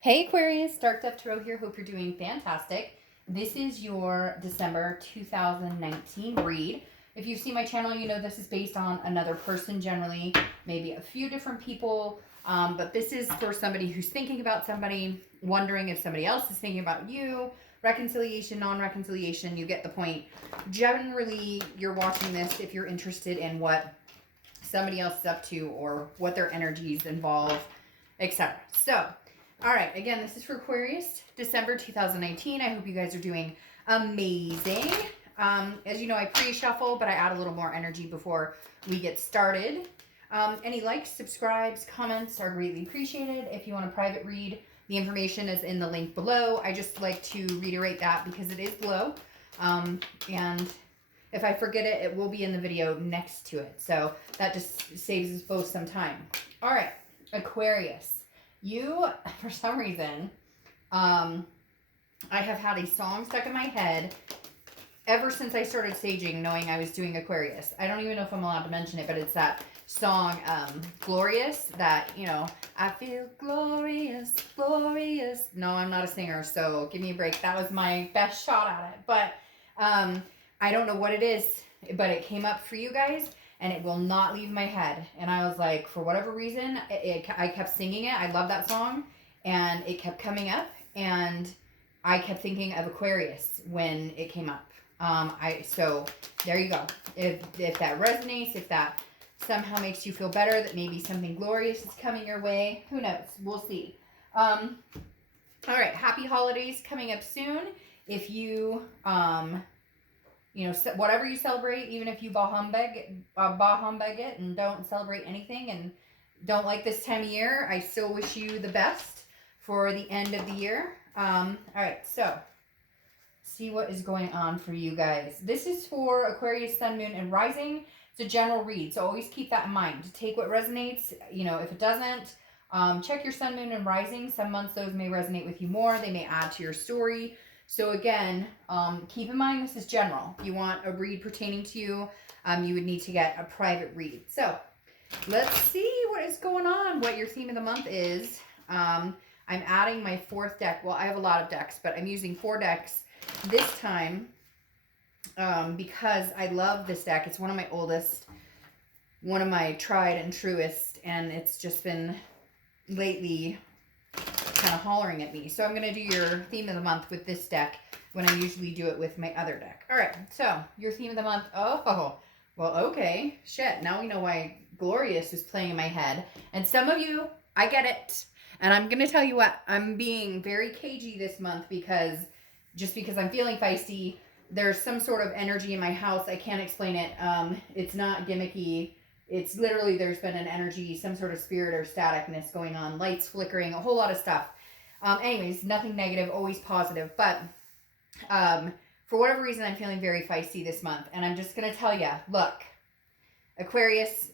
Hey Aquarius, Dark Dove Tarot here. Hope you're doing fantastic. This is your December 2019 read. If you see my channel, you know this is based on another person generally, maybe a few different people, but this is for somebody who's thinking about somebody, wondering if somebody else is thinking about you, reconciliation, non-reconciliation, you get the point. Generally, you're watching this if you're interested in what somebody else is up to or what their energies involve, etc. So, all right, again, this is for Aquarius, December 2019. I hope you guys are doing amazing. As you know, I pre-shuffle, but I add a little more energy before we get started. Any likes, subscribes, comments are greatly appreciated. If you want a private read, the information is in the link below. I just like to reiterate that because it is below. And if I forget it, it will be in the video next to it. So that just saves us both some time. All right, Aquarius. You, for some reason, I have had a song stuck in my head ever since I started staging, knowing I was doing Aquarius. I don't even know if I'm allowed to mention it, but it's that song, Glorious, that, you know, I feel glorious, glorious. No, I'm not a singer, so give me a break. That was my best shot at it. But I don't know what it is, but it came up for you guys. And it will not leave my head. And I was like, for whatever reason, I kept singing it. I love that song. And it kept coming up. And I kept thinking of Aquarius when it came up. So there you go. If that resonates, if that somehow makes you feel better, that maybe something glorious is coming your way, who knows? We'll see. All right, happy holidays coming up soon. If you... you know, whatever you celebrate, even if you bah humbug it and don't celebrate anything and don't like this time of year, I still wish you the best for the end of the year. All right, so see what is going on for you guys. This is for Aquarius, Sun, Moon, and Rising. It's a general read, so always keep that in mind. Take what resonates. You know, if it doesn't, check your Sun, Moon, and Rising. Some months those may resonate with you more. They may add to your story. So again, keep in mind this is general. If you want a read pertaining to you, you would need to get a private read. So let's see what is going on, what your theme of the month is. I'm adding my fourth deck. Well, I have a lot of decks, but I'm using 4 decks this time because I love this deck. It's one of my oldest, one of my tried and truest, and it's just been lately kind of hollering at me. So I'm going to do your theme of the month with this deck when I usually do it with my other deck. All right, so your theme of the month. Oh, well, okay. Shit, now we know why Glorious is playing in my head. And some of you, I get it. And I'm going to tell you what, I'm being very cagey this month because I'm feeling feisty. There's some sort of energy in my house. I can't explain it. It's not gimmicky. It's literally, there's been an energy, some sort of spirit or staticness going on, lights flickering, a whole lot of stuff. Anyways, nothing negative, always positive. But for whatever reason, I'm feeling very feisty this month. And I'm just going to tell you, look, Aquarius,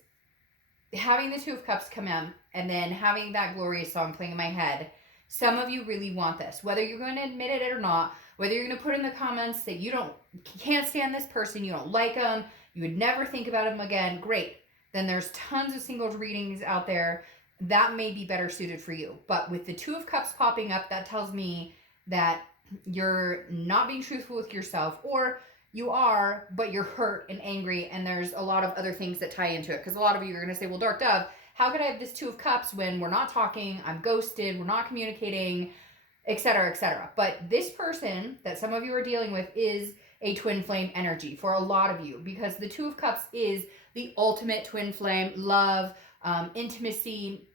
having the 2 of Cups come in and then having that Glorious song playing in my head, some of you really want this. Whether you're going to admit it or not, whether you're going to put in the comments that you can't stand this person, you don't like them, you would never think about them again, great. Then there's tons of singles readings out there that may be better suited for you. But with the 2 of Cups popping up, that tells me that you're not being truthful with yourself, or you are, but you're hurt and angry, and there's a lot of other things that tie into it. Because a lot of you are going to say, well, Dark Dove, how could I have this 2 of Cups when we're not talking, I'm ghosted, we're not communicating, etc., etc. But this person that some of you are dealing with is a twin flame energy for a lot of you, because the 2 of Cups is the ultimate twin flame, love, intimacy.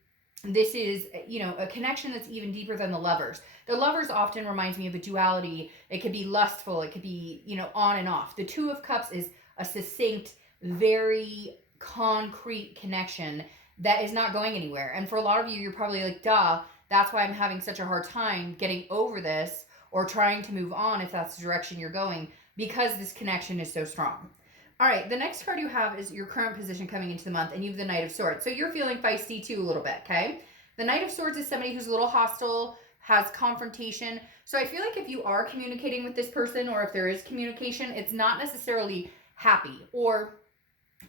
This is, you know, a connection that's even deeper than the Lovers. The Lovers often reminds me of a duality. It could be lustful. It could be, you know, on and off. The 2 of Cups is a succinct, very concrete connection that is not going anywhere. And for a lot of you, you're probably like, duh, that's why I'm having such a hard time getting over this or trying to move on if that's the direction you're going, because this connection is so strong. All right, the next card you have is your current position coming into the month, and you have the Knight of Swords. So you're feeling feisty too a little bit, okay? The Knight of Swords is somebody who's a little hostile, has confrontation. So I feel like if you are communicating with this person, or if there is communication, it's not necessarily happy, or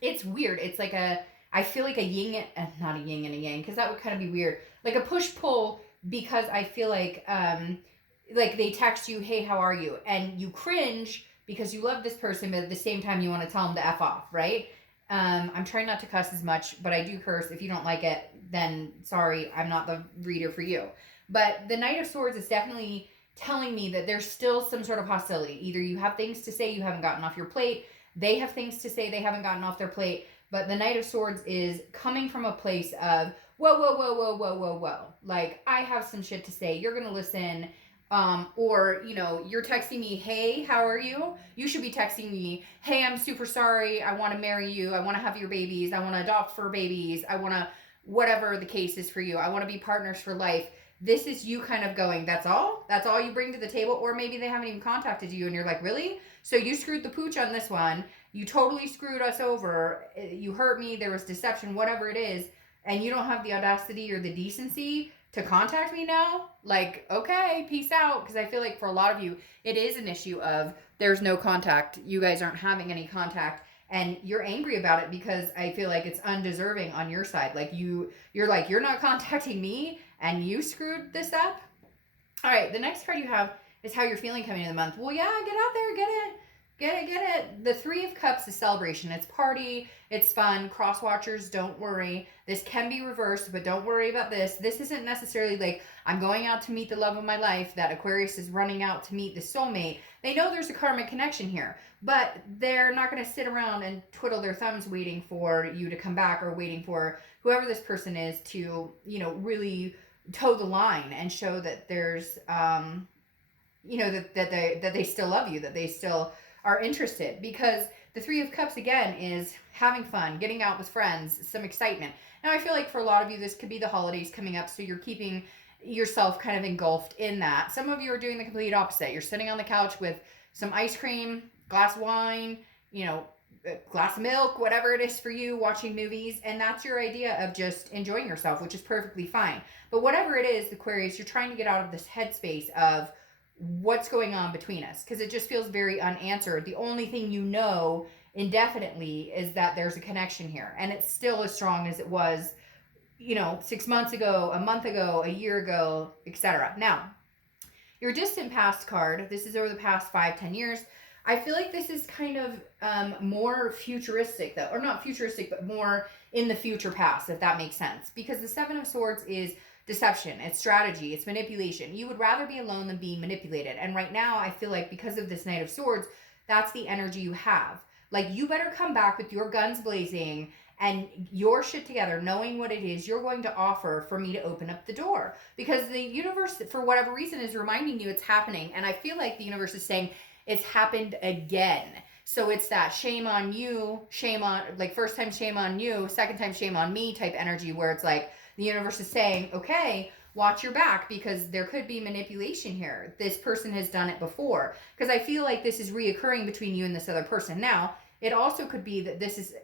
it's weird. It's like I feel like a yin, not a yin and a yang, because that would kind of be weird. Like a push-pull because I feel like they text you, hey, how are you? And you cringe because you love this person, but at the same time you want to tell them to F off, right? I'm trying not to cuss as much, but I do curse. If you don't like it, then sorry, I'm not the reader for you. But the Knight of Swords is definitely telling me that there's still some sort of hostility. Either you have things to say you haven't gotten off your plate, they have things to say they haven't gotten off their plate, but the Knight of Swords is coming from a place of, whoa, whoa, whoa, whoa, whoa, whoa, whoa. Like, I have some shit to say. You're going to listen. Or, you know, you're texting me, hey, how are you? You should be texting me, hey, I'm super sorry. I want to marry you. I want to have your babies. I want to adopt fur babies. I want to, whatever the case is for you. I want to be partners for life. This is you kind of going, that's all? That's all you bring to the table? Or maybe they haven't even contacted you and you're like, really? So you screwed the pooch on this one. You totally screwed us over. You hurt me. There was deception, whatever it is. And you don't have the audacity or the decency to contact me now? Like, okay, peace out. Because I feel like for a lot of you, it is an issue of there's no contact. You guys aren't having any contact. And you're angry about it because I feel like it's undeserving on your side. Like you're like, you're not contacting me and you screwed this up. All right, the next card you have is how you're feeling coming into the month. Well, yeah, get out there, get it. Get it. The Three of Cups is celebration. It's party. It's fun. Cross watchers, don't worry. This can be reversed, but don't worry about this. This isn't necessarily like, I'm going out to meet the love of my life, that Aquarius is running out to meet the soulmate. They know there's a karmic connection here, but they're not going to sit around and twiddle their thumbs waiting for you to come back or waiting for whoever this person is to, you know, really toe the line and show that there's, you know, that they still love you, that they still are interested, because the Three of Cups again is having fun, getting out with friends, some excitement. Now I feel like for a lot of you this could be the holidays coming up, so you're keeping yourself kind of engulfed in that. Some of you are doing the complete opposite. You're sitting on the couch with some ice cream, glass of wine, you know, a glass of milk, whatever it is for you, watching movies, and that's your idea of just enjoying yourself, which is perfectly fine. But whatever it is, Aquarius, you're trying to get out of this headspace of what's going on between us, because it just feels very unanswered. The only thing you know indefinitely is that there's a connection here, and it's still as strong as it was, you know, 6 months ago, a month ago, a year ago, etc. Now, your distant past card, this is over the past 5-10 years. I feel like this is kind of more futuristic, though, or not futuristic, but more in the future past, if that makes sense, because the Seven of Swords is deception, it's strategy, it's manipulation. You would rather be alone than being manipulated. And right now, I feel like because of this Knight of Swords, that's the energy you have. Like, you better come back with your guns blazing and your shit together, knowing what it is you're going to offer for me to open up the door. Because the universe, for whatever reason, is reminding you it's happening. And I feel like the universe is saying it's happened again. So it's that shame on you, shame on, like, first time shame on you, second time shame on me type energy, where it's like, the universe is saying, okay, watch your back, because there could be manipulation here. This person has done it before. Because I feel like this is reoccurring between you and this other person. Now, it also could be that this is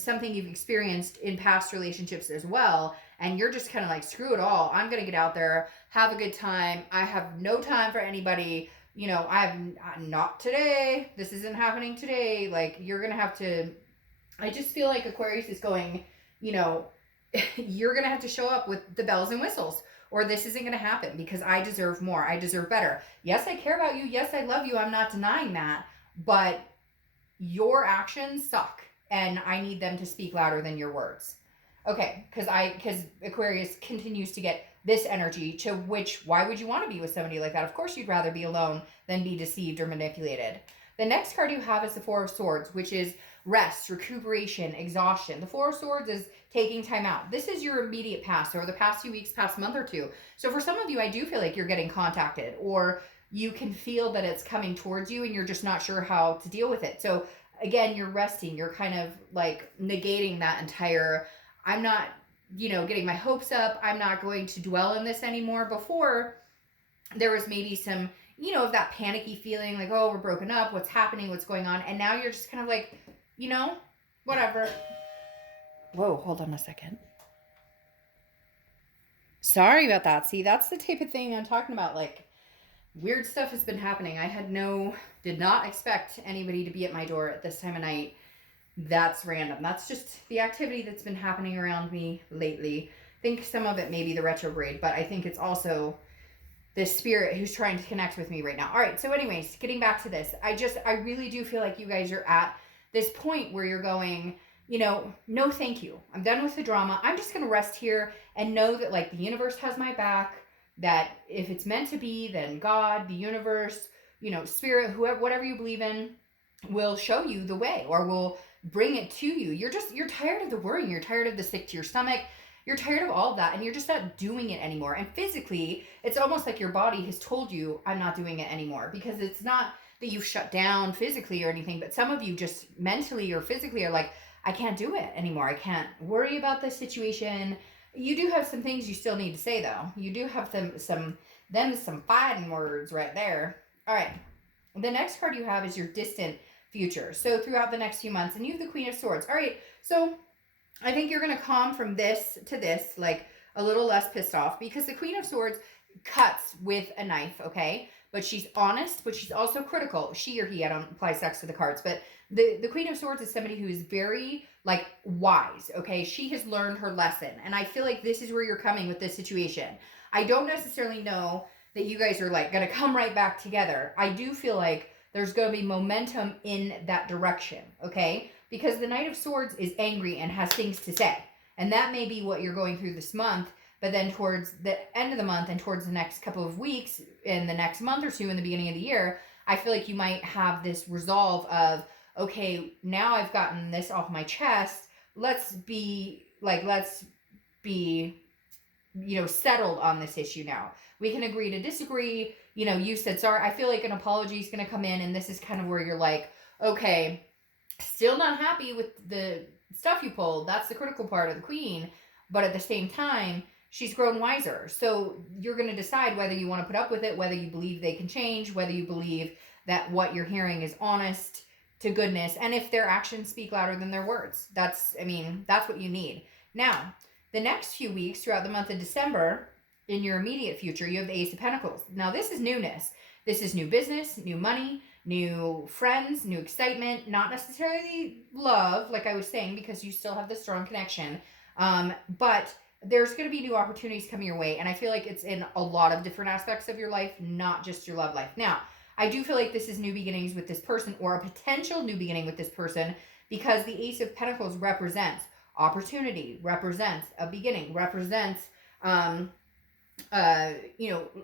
something you've experienced in past relationships as well. And you're just kind of like, screw it all. I'm going to get out there, have a good time. I have no time for anybody. You know, I'm not today. This isn't happening today. Like, you're going to have to, I just feel like Aquarius is going, you know, you're going to have to show up with the bells and whistles, or this isn't going to happen, because I deserve more. I deserve better. Yes, I care about you. Yes, I love you. I'm not denying that, but your actions suck, and I need them to speak louder than your words. Okay, because Aquarius continues to get this energy, to which, why would you want to be with somebody like that? Of course you'd rather be alone than be deceived or manipulated. The next card you have is the Four of Swords, which is rest, recuperation, exhaustion. The Four of Swords is taking time out. This is your immediate past, or the past few weeks, past month or two. So for some of you, I do feel like you're getting contacted, or you can feel that it's coming towards you and you're just not sure how to deal with it. So again, you're resting. You're kind of like negating that entire, I'm not, you know, getting my hopes up. I'm not going to dwell in this anymore. Before, there was maybe some, you know, of that panicky feeling, like, oh, we're broken up. What's happening? What's going on? And now you're just kind of like, you know, whatever. Whoa, hold on a second. Sorry about that. See, that's the type of thing I'm talking about. Like, weird stuff has been happening. Did not expect anybody to be at my door at this time of night. That's random. That's just the activity that's been happening around me lately. think some of it may be the retrograde, but I think it's also this spirit who's trying to connect with me right now. All right, so anyways, getting back to this, I really do feel like you guys are at this point where you're going, you know, no thank you. I'm done with the drama. I'm just going to rest here and know that like the universe has my back, that if it's meant to be, then God, the universe, you know, spirit, whoever, whatever you believe in, will show you the way or will bring it to you. You're tired of the worrying. You're tired of the sick to your stomach. You're tired of all of that and you're just not doing it anymore. And physically, it's almost like your body has told you, I'm not doing it anymore, because it's not that you've shut down physically or anything, but some of you just mentally or physically are like, I can't do it anymore. I can't worry about this situation. You do have some things you still need to say though. You do have some fighting words right there. All right. The next card you have is your distant future. So throughout the next few months, and you have the Queen of Swords. All right. So I think you're going to calm from this to this, like a little less pissed off, because the Queen of Swords cuts with a knife, okay? But she's honest, but she's also critical. She or he, I don't apply sex to the cards, but the Queen of Swords is somebody who is very, like, wise, okay? She has learned her lesson, and I feel like this is where you're coming with this situation. I don't necessarily know that you guys are, like, going to come right back together. I do feel like there's going to be momentum in that direction, okay? Because the Knight of Swords is angry and has things to say. And that may be what you're going through this month. But then towards the end of the month and towards the next couple of weeks, in the next month or two in the beginning of the year, I feel like you might have this resolve of, okay, now I've gotten this off my chest. Let's be, you know, settled on this issue now. We can agree to disagree. You know, you said, sorry, I feel like an apology is going to come in. And this is kind of where you're like, okay, still not happy with the stuff you pulled. That's the critical part of the Queen. But at the same time, she's grown wiser. So you're going to decide whether you want to put up with it, whether you believe they can change, whether you believe that what you're hearing is honest to goodness, and if their actions speak louder than their words. That's what you need. Now, the next few weeks throughout the month of December, in your immediate future, you have the Ace of Pentacles. Now, this is newness. This is new business, new money, new friends, new excitement, not necessarily love, like I was saying, because you still have the strong connection. But there's going to be new opportunities coming your way. And I feel like it's in a lot of different aspects of your life, not just your love life. Now, I do feel like this is new beginnings with this person, or a potential new beginning with this person, because the Ace of Pentacles represents opportunity, represents a beginning, represents,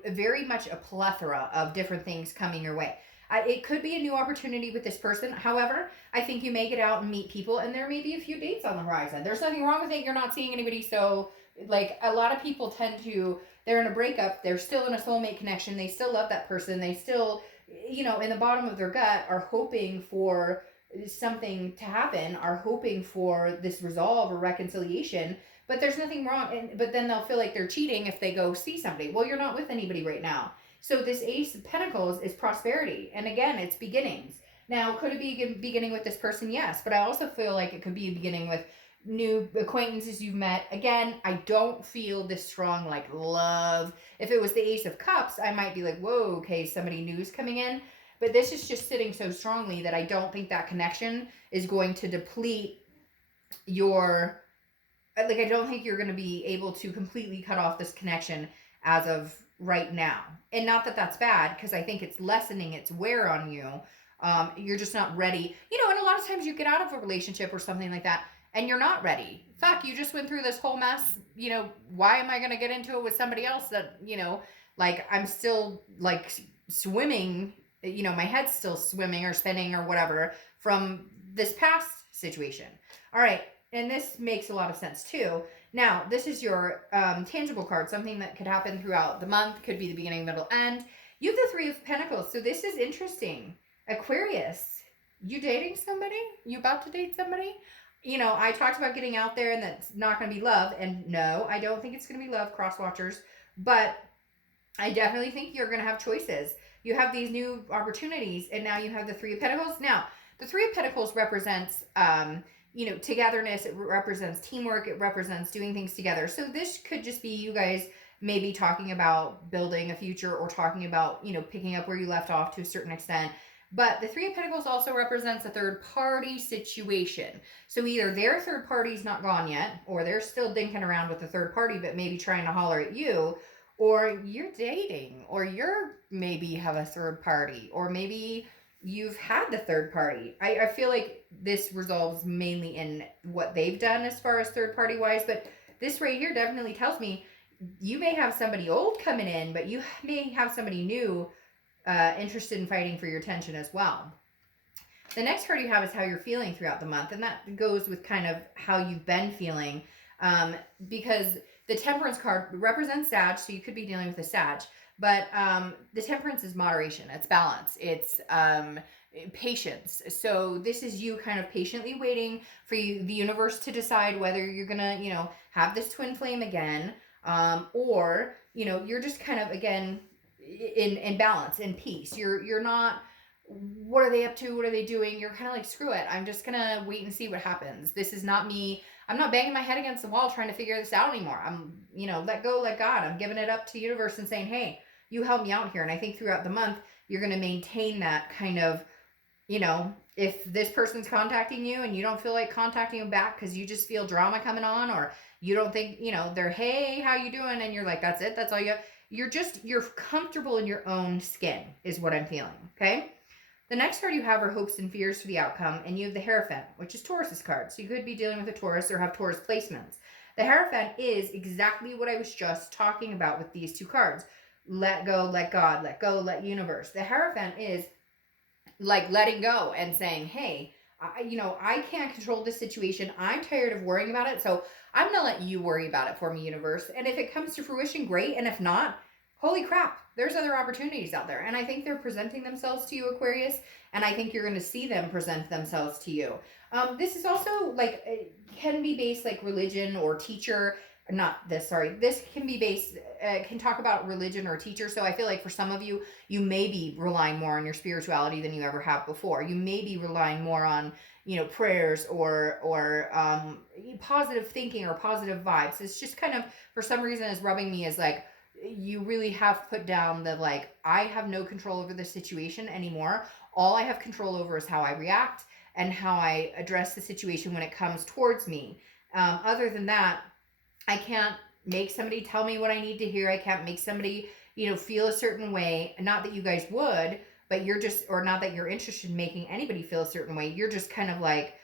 very much a plethora of different things coming your way. It could be a new opportunity with this person. However, I think you may get out and meet people, and there may be a few dates on the horizon. There's nothing wrong with it. You're not seeing anybody. So, like, a lot of people they're in a breakup. They're still in a soulmate connection. They still love that person. They still, in the bottom of their gut, are hoping for something to happen, are hoping for this resolve or reconciliation. But there's nothing wrong. But then they'll feel like they're cheating if they go see somebody. Well, you're not with anybody right now. So this Ace of Pentacles is prosperity. And again, it's beginnings. Now, could it be a beginning with this person? Yes. But I also feel like it could be a beginning with new acquaintances you've met. Again, I don't feel this strong, like, love. If it was the Ace of Cups, I might be like, whoa, okay, somebody new is coming in. But this is just sitting so strongly that I don't think that connection is going to deplete your... Like, I don't think you're going to be able to completely cut off this connection as of right now. And not that that's bad, because I think it's lessening its wear on you. You're just not ready. And a lot of times you get out of a relationship or something like that, and you're not ready. Fuck, you just went through this whole mess. Why am I going to get into it with somebody else that, like, I'm still, like, swimming, my head's still swimming or spinning or whatever from this past situation. All right. And this makes a lot of sense too. Now, this is your tangible card, something that could happen throughout the month, could be the beginning, middle, end. You have the Three of Pentacles, so this is interesting. Aquarius, you dating somebody? You about to date somebody? I talked about getting out there and that's not going to be love. And no, I don't think it's going to be love, cross watchers. But I definitely think you're going to have choices. You have these new opportunities, and now you have the Three of Pentacles. Now, the Three of Pentacles represents... togetherness. It represents teamwork. It represents doing things together. So this could just be you guys maybe talking about building a future, or talking about, picking up where you left off to a certain extent. But the Three of Pentacles also represents a third party situation. So either their third party's not gone yet, or they're still dinking around with the third party, but maybe trying to holler at you, or you're dating, or you're maybe have a third party, or maybe you've had the third party. I feel like this resolves mainly in what they've done as far as third party wise, but this right here definitely tells me you may have somebody old coming in, but you may have somebody new interested in fighting for your attention as well. The next card you have is how you're feeling throughout the month, and that goes with kind of how you've been feeling, because the Temperance card represents Sag, so you could be dealing with a Sag, but the Temperance is moderation, it's balance, it's patience. So this is you kind of patiently waiting for the universe to decide whether you're gonna, have this twin flame again, or you're just kind of again in balance, in peace. You're not, what are they up to, what are they doing, you're kind of like, screw it, I'm just gonna wait and see what happens. This is not me, I'm not banging my head against the wall trying to figure this out anymore. I'm let go, let God, I'm giving it up to the universe and saying, hey, you help me out here. And I think throughout the month you're going to maintain that kind of, if this person's contacting you and you don't feel like contacting them back because you just feel drama coming on, or you don't think, they're, hey, how you doing? And you're like, that's it, that's all you have. You're comfortable in your own skin is what I'm feeling. Okay. The next card you have are hopes and fears for the outcome, and you have the Hierophant, which is Taurus's card. So you could be dealing with a Taurus or have Taurus placements. The Hierophant is exactly what I was just talking about with these two cards. Let go, let God, let go, let universe. The Hierophant is like letting go and saying, hey, I can't control this situation. I'm tired of worrying about it, so I'm going to let you worry about it for me, universe. And if it comes to fruition, great. And if not, holy crap, there's other opportunities out there. And I think they're presenting themselves to you, Aquarius, and I think you're going to see them present themselves to you. This is also like, can be based like religion or teacher. This can be based, can talk about religion or teacher. So I feel like for some of you, you may be relying more on your spirituality than you ever have before. You may be relying more on, prayers or positive thinking or positive vibes. It's just kind of, for some reason, is rubbing me as like, you really have put down the, like, I have no control over the situation anymore. All I have control over is how I react and how I address the situation when it comes towards me. Other than that, I can't make somebody tell me what I need to hear. I can't make somebody, feel a certain way. Not that you guys would, but you're just, or not that you're interested in making anybody feel a certain way. You're just kind of like,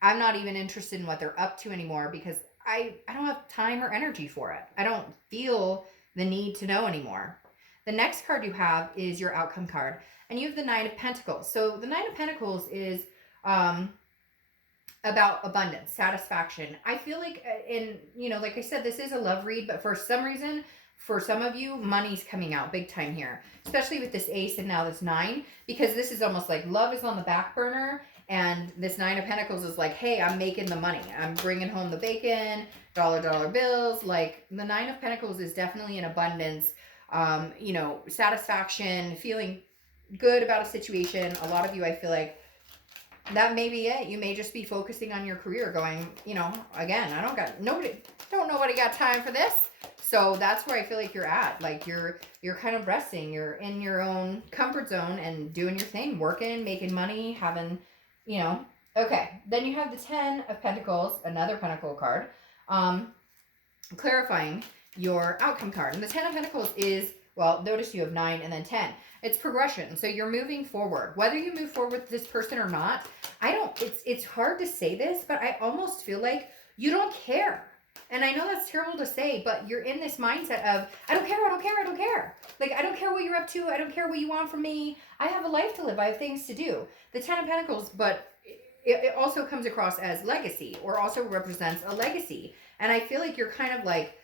I'm not even interested in what they're up to anymore because I don't have time or energy for it. I don't feel the need to know anymore. The next card you have is your outcome card, and you have the Nine of Pentacles. So the Nine of Pentacles is about abundance, satisfaction. I feel like, like I said, this is a love read, but for some reason, for some of you, money's coming out big time here, especially with this ace and now this nine, because this is almost like love is on the back burner, and this Nine of Pentacles is like, hey, I'm making the money. I'm bringing home the bacon, dollar bills. Like, the Nine of Pentacles is definitely an abundance, satisfaction, feeling good about a situation. A lot of you, I feel like, that may be it. You may just be focusing on your career going, again, nobody got time for this. So that's where I feel like you're at. Like, you're kind of resting. You're in your own comfort zone and doing your thing, working, making money, having, Okay. Then you have the 10 of Pentacles, another Pentacle card, clarifying your outcome card. And the 10 of Pentacles is, well, notice you have 9 and then 10. It's progression. So you're moving forward. Whether you move forward with this person or not, it's hard to say this, but I almost feel like you don't care. And I know that's terrible to say, but you're in this mindset of, I don't care. Like, I don't care what you're up to. I don't care what you want from me. I have a life to live. I have things to do. The 10 of Pentacles, but it also comes across as legacy, or also represents a legacy. And I feel like you're kind of like,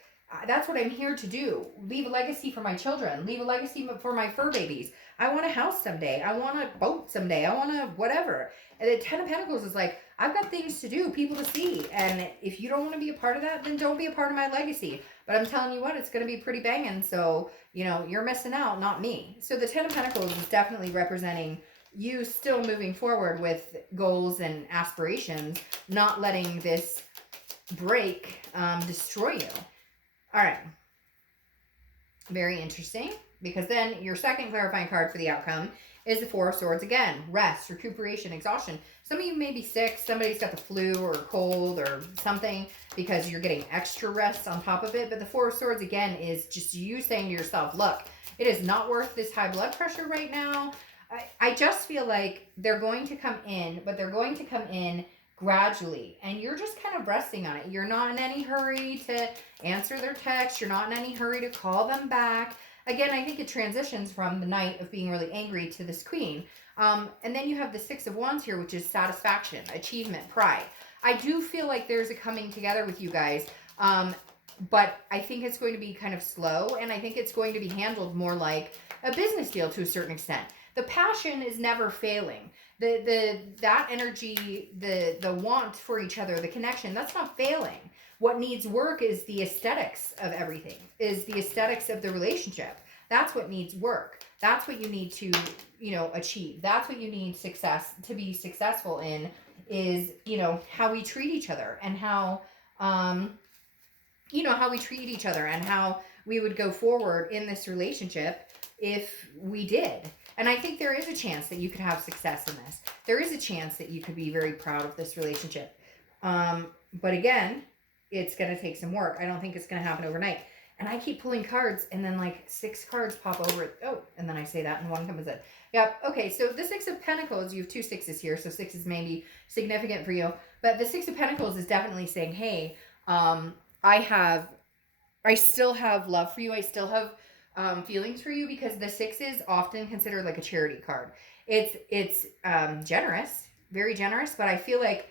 that's what I'm here to do. Leave a legacy for my children. Leave a legacy for my fur babies. I want a house someday. I want a boat someday. I want a whatever. And the 10 of Pentacles is like, I've got things to do, people to see. And if you don't want to be a part of that, then don't be a part of my legacy. But I'm telling you what, it's going to be pretty banging. So, you're missing out, not me. So the 10 of Pentacles is definitely representing you still moving forward with goals and aspirations, not letting this break destroy you. All right. Very interesting. because then your second clarifying card for the outcome is the Four of Swords again. Rest, recuperation, exhaustion. Some of you may be sick. Somebody's got the flu or cold or something because you're getting extra rest on top of it. But the Four of Swords again is just you saying to yourself, look, it is not worth this high blood pressure right now. I just feel like they're going to come in, but they're going to come in gradually, and you're just kind of resting on it. You're not in any hurry to answer their text. You're not in any hurry to call them back. Again, I think it transitions from the Knight of being really angry to this Queen. And then you have the Six of Wands here, which is satisfaction, achievement, pride. I do feel like there's a coming together with you guys, but I think it's going to be kind of slow, and I think it's going to be handled more like a business deal to a certain extent. The passion is never failing. That energy, the want for each other, the connection, that's not failing. What needs work is the aesthetics of everything, is the aesthetics of the relationship. That's what needs work. That's what you need to, achieve. That's what you need to be successful in, is, how we treat each other, and how we treat each other, and how we would go forward in this relationship if we did. And I think there is a chance that you could have success in this. There is a chance that you could be very proud of this relationship. But again, it's going to take some work. I don't think it's going to happen overnight. And I keep pulling cards, and then like 6 cards pop over it. Oh, and then I say that, and one comes in. Yep. Okay, so the Six of Pentacles, you have 2 sixes here, so 6 is maybe significant for you. But the Six of Pentacles is definitely saying, hey, I still have love for you. I still have feelings for you, because the 6 is often considered like a charity card. It's generous, very generous, but I feel like,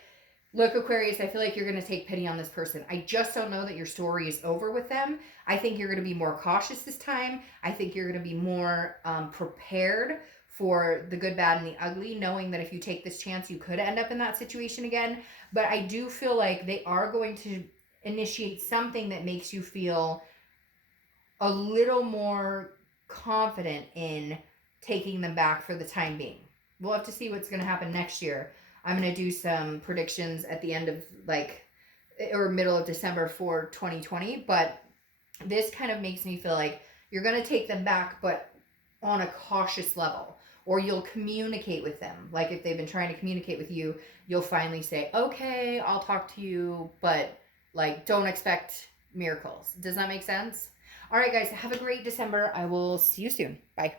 look, Aquarius, I feel like you're going to take pity on this person. I just don't know that your story is over with them. I think you're going to be more cautious this time. I think you're going to be more prepared for the good, bad, and the ugly, knowing that if you take this chance, you could end up in that situation again. But I do feel like they are going to initiate something that makes you feel a little more confident in taking them back for the time being. We'll have to see what's going to happen next year. I'm going to do some predictions at the end of middle of December for 2020, but this kind of makes me feel like you're going to take them back, but on a cautious level, or you'll communicate with them. Like if they've been trying to communicate with you, you'll finally say, okay, I'll talk to you, but like don't expect miracles. Does that make sense? All right, guys, have a great December. I will see you soon. Bye.